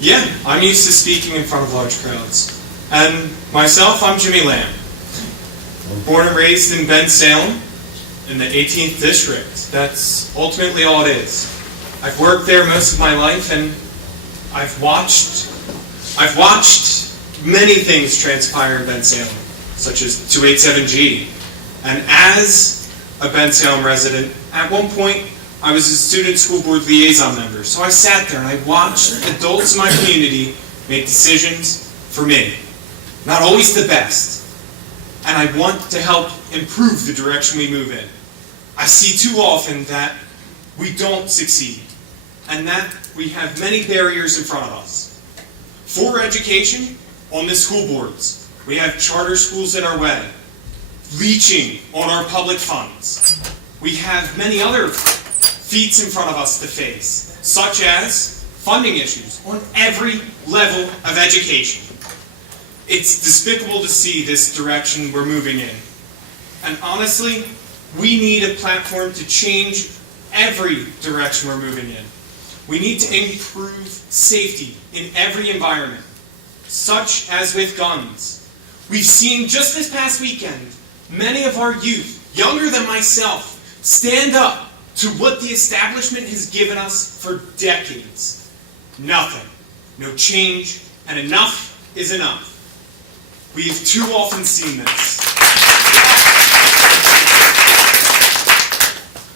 Yeah, I'm used to speaking in front of large crowds. And myself, I'm Jimmy Lamb. Born and raised in Bensalem, in the 18th district. That's ultimately all it is. I've worked there most of my life, and I've watched many things transpire in Bensalem, such as 287G. And as a Bensalem resident, at one point, I was a student school board liaison member. So I sat there and I watched adults in my community make decisions for me. Not always the best. And I want to help improve the direction we move in. I see too often that we don't succeed, and that we have many barriers in front of us. For education, on the school boards, we have charter schools in our way, leeching on our public funds. We have many other feats in front of us to face, such as funding issues on every level of education. It's despicable to see this direction we're moving in. And honestly, we need a platform to change every direction we're moving in. We need to improve safety in every environment, such as with guns. We've seen just this past weekend, many of our youth, younger than myself, stand up to what the establishment has given us for decades. Nothing, no change, and enough is enough. We've too often seen this.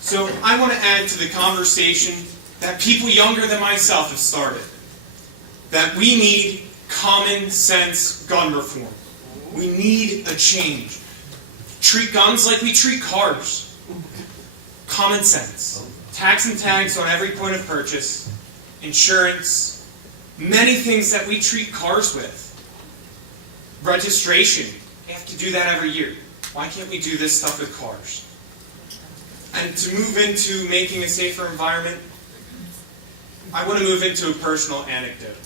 So I want to add to the conversation that people younger than myself have started, that we need common sense gun reform. We need a change. Treat guns like we treat cars. Common sense. Tags and tags on every point of purchase. Insurance. Many things that we treat cars with. Registration. You have to do that every year. Why can't we do this stuff with cars? And to move into making a safer environment, I want to move into a personal anecdote.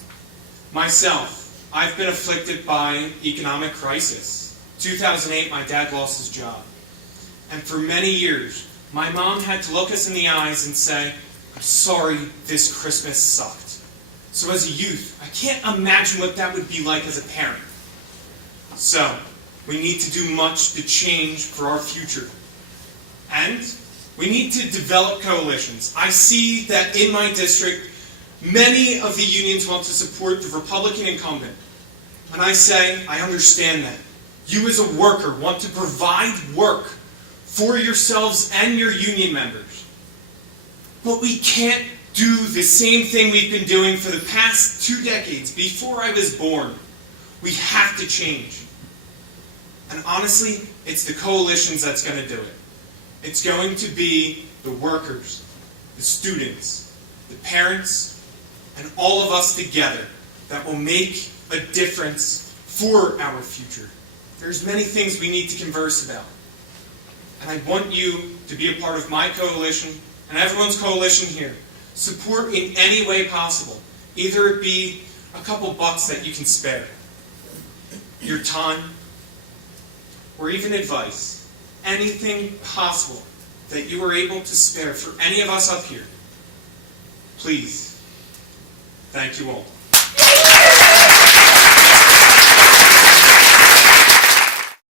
Myself, I've been afflicted by economic crisis. 2008, my dad lost his job. And for many years, my mom had to look us in the eyes and say, "I'm sorry, this Christmas sucked." So as a youth, I can't imagine what that would be like as a parent. So, we need to do much to change for our future. And we need to develop coalitions. I see that in my district, many of the unions want to support the Republican incumbent. And I say, I understand that. You as a worker want to provide work for yourselves and your union members. But we can't do the same thing we've been doing for the past 2 decades before I was born. We have to change. And honestly, it's the coalitions that's going to do it. It's going to be the workers, the students, the parents, and all of us together that will make a difference for our future. There's many things we need to converse about. And I want you to be a part of my coalition and everyone's coalition here. Support in any way possible. Either it be a couple bucks that you can spare, your time, or even advice. Anything possible that you are able to spare for any of us up here. Please. Thank you all.